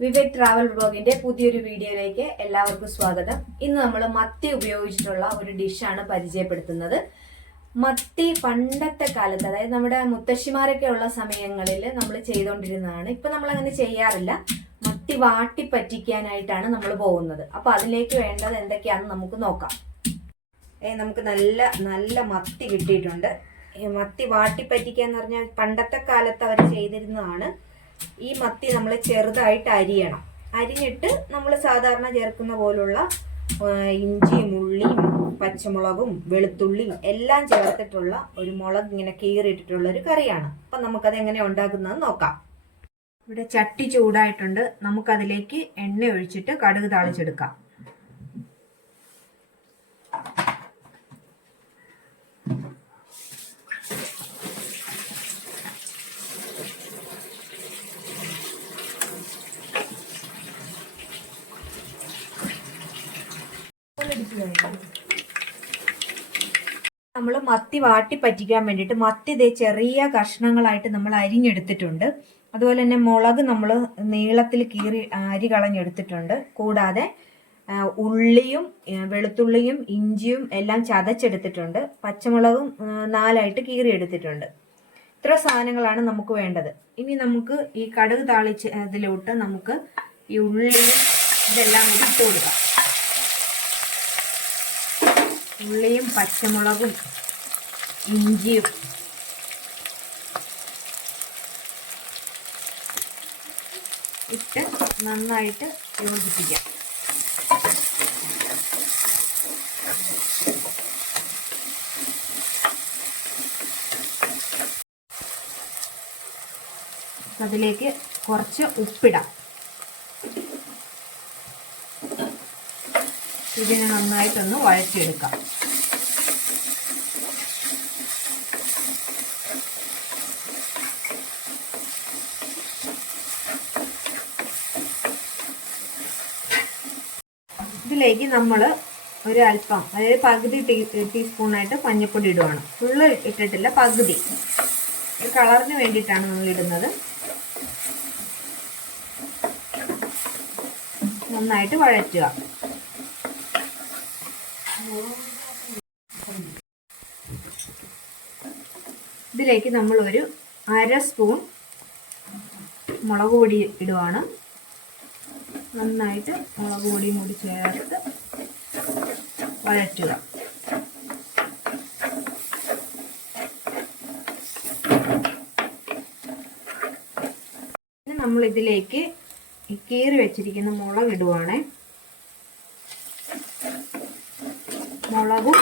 Vivek travel ബ്ലോഗിന്റെ പുതിയൊരു വീഡിയോയിലേക്ക് എല്ലാവർക്കും സ്വാഗതം. ഇന്ന് നമ്മൾ മത്തി ഉപയോഗിച്ചിട്ടുള്ള ഒരു ഡിഷാണ് പരിചയപ്പെടുത്തുന്നത്. മത്തി പണ്ടത്തെ കാലത്ത്, അതായത് നമ്മുടെ മുത്തശ്ശിമാരൊക്കെ ഉള്ള സമയങ്ങളിൽ നമ്മൾ ചെയ്തുകൊണ്ടിരുന്നതാണ്. ഇപ്പൊ നമ്മൾ അങ്ങനെ ചെയ്യാറില്ല. മത്തി വാട്ടി പറ്റിക്കാനായിട്ടാണ് നമ്മൾ പോകുന്നത്. അപ്പൊ അതിലേക്ക് വേണ്ടത് എന്തൊക്കെയാണെന്ന് നമുക്ക് നോക്കാം. നമുക്ക് നല്ല നല്ല മത്തി കിട്ടിയിട്ടുണ്ട്. മത്തി വാട്ടി പറ്റിക്കാന്ന് പറഞ്ഞാൽ പണ്ടത്തെ കാലത്ത് അവർ ചെയ്തിരുന്നതാണ്. ഈ മത്തി നമ്മൾ ചെറുതായിട്ട് അരിയണം. അരിഞ്ഞിട്ട് നമ്മൾ സാധാരണ ചേർക്കുന്ന പോലുള്ള ഇഞ്ചിയും ഉള്ളിയും പച്ചമുളകും വെളുത്തുള്ളിയും എല്ലാം ചേർത്തിട്ടുള്ള ഒരു മുളക് ഇങ്ങനെ കീറിയിട്ടിട്ടുള്ള ഒരു കറിയാണ്. അപ്പം നമുക്കത് എങ്ങനെ ഉണ്ടാക്കുന്നത് നോക്കാം. ഇവിടെ ചട്ടി ചൂടായിട്ടുണ്ട്. നമുക്കതിലേക്ക് എണ്ണ ഒഴിച്ചിട്ട് കടുക് താളിച്ചെടുക്കാം. നമ്മൾ മത്തി വാട്ടി പറ്റിക്കാൻ വേണ്ടിയിട്ട് മത്തി ഇതേ ചെറിയ കഷ്ണങ്ങളായിട്ട് നമ്മൾ അരിഞ്ഞെടുത്തിട്ടുണ്ട്. അതുപോലെ തന്നെ മുളക് നമ്മൾ നീളത്തിൽ കീറി അരി കളഞ്ഞെടുത്തിട്ടുണ്ട്. കൂടാതെ ഉള്ളിയും വെളുത്തുള്ളിയും ഇഞ്ചിയും എല്ലാം ചതച്ചെടുത്തിട്ടുണ്ട്. പച്ചമുളകും 4ആയിട്ട് കീറി എടുത്തിട്ടുണ്ട്. ഇത്ര സാധനങ്ങളാണ് നമുക്ക് വേണ്ടത്. ഇനി നമുക്ക് ഈ കടുക് താളിച്ച് അതിലോട്ട് നമുക്ക് ഈ ഉള്ളിയും ഇതെല്ലാം കൂടി ഇട്ട് കൊടുക്കാം. ഉള്ളിയും പച്ചമുളകും ഇഞ്ചിയും ഇട്ട് നന്നായിട്ട് യോജിപ്പിക്കാം. അതിലേക്ക് കുറച്ച് ഉപ്പിടാം. ഇതിനെ നന്നായിട്ടൊന്ന് വഴറ്റിയെടുക്കാം. ഇതിലേക്ക് നമ്മൾ ഒരു അല്പം, അതായത് പകുതി ടീസ്പൂണായിട്ട് മഞ്ഞൾപ്പൊടി ഇടുവാണ്. ഫുള്ള് ഇട്ടിട്ടില്ല, പകുതി. ഒരു കളറിന് വേണ്ടിയിട്ടാണ് നമ്മൾ ഇടുന്നത്. നന്നായിട്ട് വഴറ്റുക. ഇതിലേക്ക് നമ്മൾ ഒരു 1/2 സ്പൂൺ മുളക് പൊടി ഇടുവാണ്. നന്നായിട്ട് മുളക് പൊടിയും കൂടി ചേർത്ത് വഴറ്റുക. നമ്മൾ ഇതിലേക്ക് കീറി വെച്ചിരിക്കുന്ന മുളക് ഇടുവാണേ. മുളകും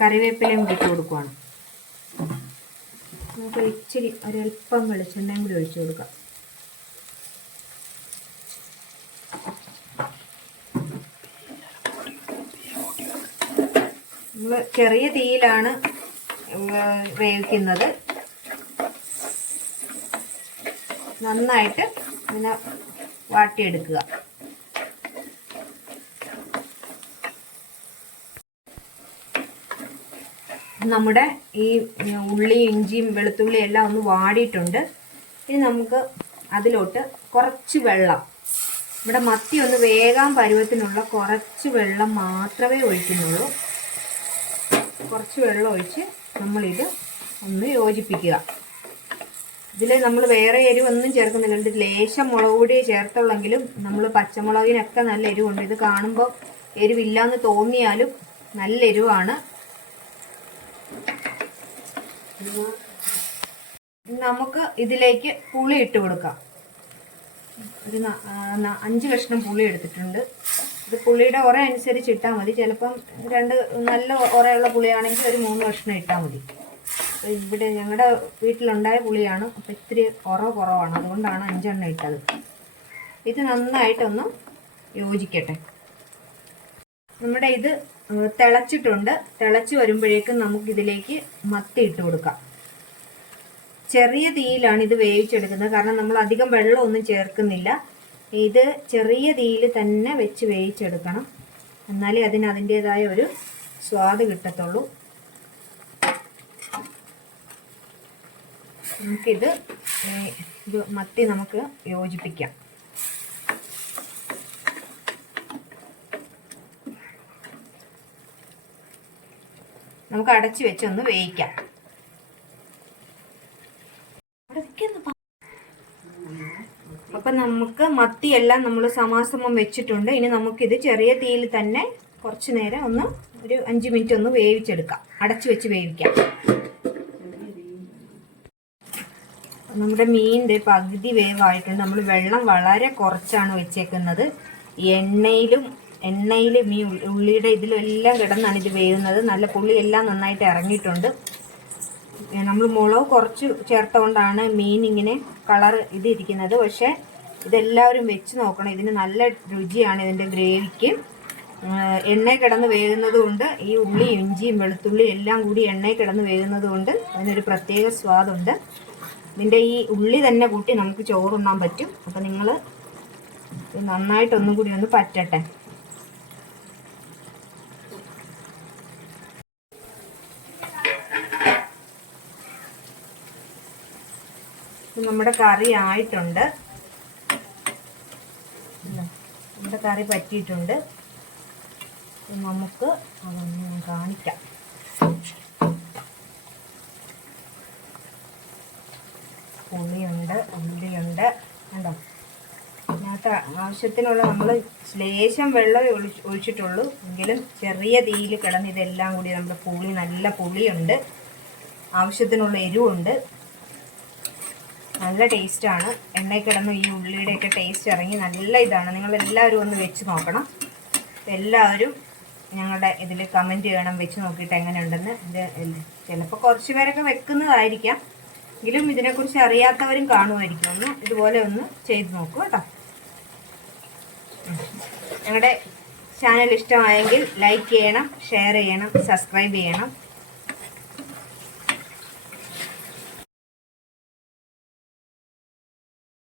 കറിവേപ്പിലയും ഇട്ട് കൊടുക്കുവാണ്. നമുക്ക് ഇച്ചിരി ഒരൽപ്പം വെളിച്ചെണ്ണയും കൂടി ഒഴിച്ചു കൊടുക്കാം. നമ്മൾ ചെറിയ തീയിലാണ് വേവിക്കുന്നത്. നന്നായിട്ട് ഇങ്ങനെ വാട്ടിയെടുക്കുക. നമ്മുടെ ഈ ഉള്ളി ഇഞ്ചിയും വെളുത്തുള്ളിയും എല്ലാം ഒന്ന് വാടിയിട്ടുണ്ട്. ഇനി നമുക്ക് അതിലോട്ട് കുറച്ച് വെള്ളം, ഇവിടെ മത്തി ഒന്ന് വേകാൻ പരുവത്തിനുള്ള കുറച്ച് വെള്ളം മാത്രമേ ഒഴിക്കുന്നുള്ളൂ. കുറച്ച് വെള്ളം ഒഴിച്ച് നമ്മളിത് ഒന്ന് യോജിപ്പിക്കുക. ഇതിൽ നമ്മൾ വേറെ എരിവൊന്നും ചേർക്കുന്നില്ല. ഇത് ലേശം മുളക് പൊടി ചേർത്തുള്ളെങ്കിലും നമ്മൾ പച്ചമുളകിനൊക്കെ നല്ല എരിവുണ്ട്. ഇത് കാണുമ്പോൾ എരിവില്ലാന്ന് തോന്നിയാലും നല്ല എരിവാണ്. നമുക്ക് ഇതിലേക്ക് പുളി ഇട്ട് കൊടുക്കാം. ഒരു 5 കഷ്ണം പുളി എടുത്തിട്ടുണ്ട്. ഇത് പുളിയുടെ ഉറ അനുസരിച്ച് ഇട്ടാൽ മതി. ചിലപ്പം 2 നല്ല ഉറയുള്ള പുളിയാണെങ്കിൽ ഒരു 3 കഷ്ണം ഇട്ടാൽ മതി. ഇവിടെ ഞങ്ങളുടെ വീട്ടിലുണ്ടായ പുളിയാണ്, അപ്പം ഇത്തിരി കുറവാണ്, അതുകൊണ്ടാണ് 5 എണ്ണം ഇട്ടത്. ഇത് നന്നായിട്ടൊന്ന് യോജിക്കട്ടെ. നമ്മുടെ ഇത് തിളച്ചിട്ടുണ്ട്. തിളച്ച് വരുമ്പോഴേക്കും നമുക്കിതിലേക്ക് മത്തി ഇട്ട് കൊടുക്കാം. ചെറിയ തീയിലാണ് ഇത് വേവിച്ചെടുക്കുന്നത്, കാരണം നമ്മൾ അധികം വെള്ളമൊന്നും ചേർക്കുന്നില്ല. ഇത് ചെറിയ തീയിൽ തന്നെ വെച്ച് വേവിച്ചെടുക്കണം. എന്നാലേ അതിന് അതിൻ്റേതായ ഒരു സ്വാദ് കിട്ടത്തുള്ളൂ. നമുക്കിത് ഇത് മത്തി നമുക്ക് യോജിപ്പിക്കാം. നമുക്ക് അടച്ചു വെച്ച് ഒന്ന് വേവിക്കാം. അപ്പം നമുക്ക് മത്തിയെല്ലാം നമ്മൾ സമാസമം വെച്ചിട്ടുണ്ട്. ഇനി നമുക്കിത് ചെറിയ തീയിൽ തന്നെ കുറച്ച് നേരം ഒന്ന് ഒരു 5 മിനിറ്റ് ഒന്ന് വേവിച്ചെടുക്കാം. അടച്ചു വെച്ച് വേവിക്കാം. നമ്മുടെ മീനിൻ്റെ പകുതി വേവായിട്ടുണ്ട്. നമ്മൾ വെള്ളം വളരെ കുറച്ചാണ് വെച്ചേക്കുന്നത്. എണ്ണയിലും ഈ ഉള്ളിയുടെ ഇതിലെല്ലാം കിടന്നാണ് ഇത് വേവുന്നത്. നല്ല പുളിയെല്ലാം നന്നായിട്ട് ഇറങ്ങിയിട്ടുണ്ട്. നമ്മൾ മുളക് കുറച്ച് ചേർത്തുകൊണ്ടാണ് മീൻ ഇങ്ങനെ കളർ ഇതിരിക്കുന്നത്. പക്ഷേ ഇതെല്ലാവരും വെച്ച് നോക്കണം. ഇതിന് നല്ല രുചിയാണ് ഇതിൻ്റെ ഗ്രേവിക്ക്. എണ്ണയിൽ കിടന്ന് വേകുന്നത് കൊണ്ട് ഈ ഉള്ളി, ഇഞ്ചിയും വെളുത്തുള്ളി എല്ലാം കൂടി എണ്ണയിൽ കിടന്ന് വേകുന്നത് കൊണ്ട് അതിനൊരു പ്രത്യേക സ്വാദുണ്ട്. ഇതിൻ്റെ ഈ ഉള്ളി തന്നെ കൂട്ടി നമുക്ക് ചോറുണ്ണാൻ പറ്റും. അപ്പം നിങ്ങൾ നന്നായിട്ടൊന്നും കൂടി ഒന്ന് പറ്റട്ടെ. നമ്മുടെ കറി ആയിട്ടുണ്ട്. നമ്മുടെ കറി പറ്റിയിട്ടുണ്ട്. നമുക്ക് അതൊന്ന് കാണിക്കാം. പുളിയുണ്ട്, ഉള്ളിയുണ്ട്. കണ്ടോ, അതിനകത്ത് ആവശ്യത്തിനുള്ള നമ്മൾ ലേശം വെള്ളം ഒഴിച്ചിട്ടുള്ളൂ. എങ്കിലും ചെറിയ തീയിൽ കിടന്ന് ഇതെല്ലാം കൂടി നമ്മുടെ പുളി, നല്ല പുളിയുണ്ട്, ആവശ്യത്തിനുള്ള എരിവുണ്ട്, നല്ല ടേസ്റ്റാണ്. എണ്ണയിൽ കിടന്ന് ഈ ഉള്ളിയുടെയൊക്കെ ടേസ്റ്റ് ഇറങ്ങി നല്ല ഇതാണ്. നിങ്ങളെല്ലാവരും ഒന്ന് വെച്ച് നോക്കണം. എല്ലാവരും ഞങ്ങളുടെ ഇതിൽ കമൻറ്റ് ചെയ്യണം, വെച്ച് നോക്കിയിട്ട് എങ്ങനെയുണ്ടെന്ന്. ഇത് ചിലപ്പോൾ കുറച്ച് പേരൊക്കെ വെക്കുന്നതായിരിക്കാം, എങ്കിലും ഇതിനെക്കുറിച്ച് അറിയാത്തവരും കാണുമായിരിക്കും. ഒന്ന് ഇതുപോലെ ഒന്ന് ചെയ്ത് നോക്കൂ കേട്ടോ. ഞങ്ങളുടെ ചാനൽ ഇഷ്ടമായെങ്കിൽ ലൈക്ക് ചെയ്യണം, ഷെയർ ചെയ്യണം, സബ്സ്ക്രൈബ് ചെയ്യണം.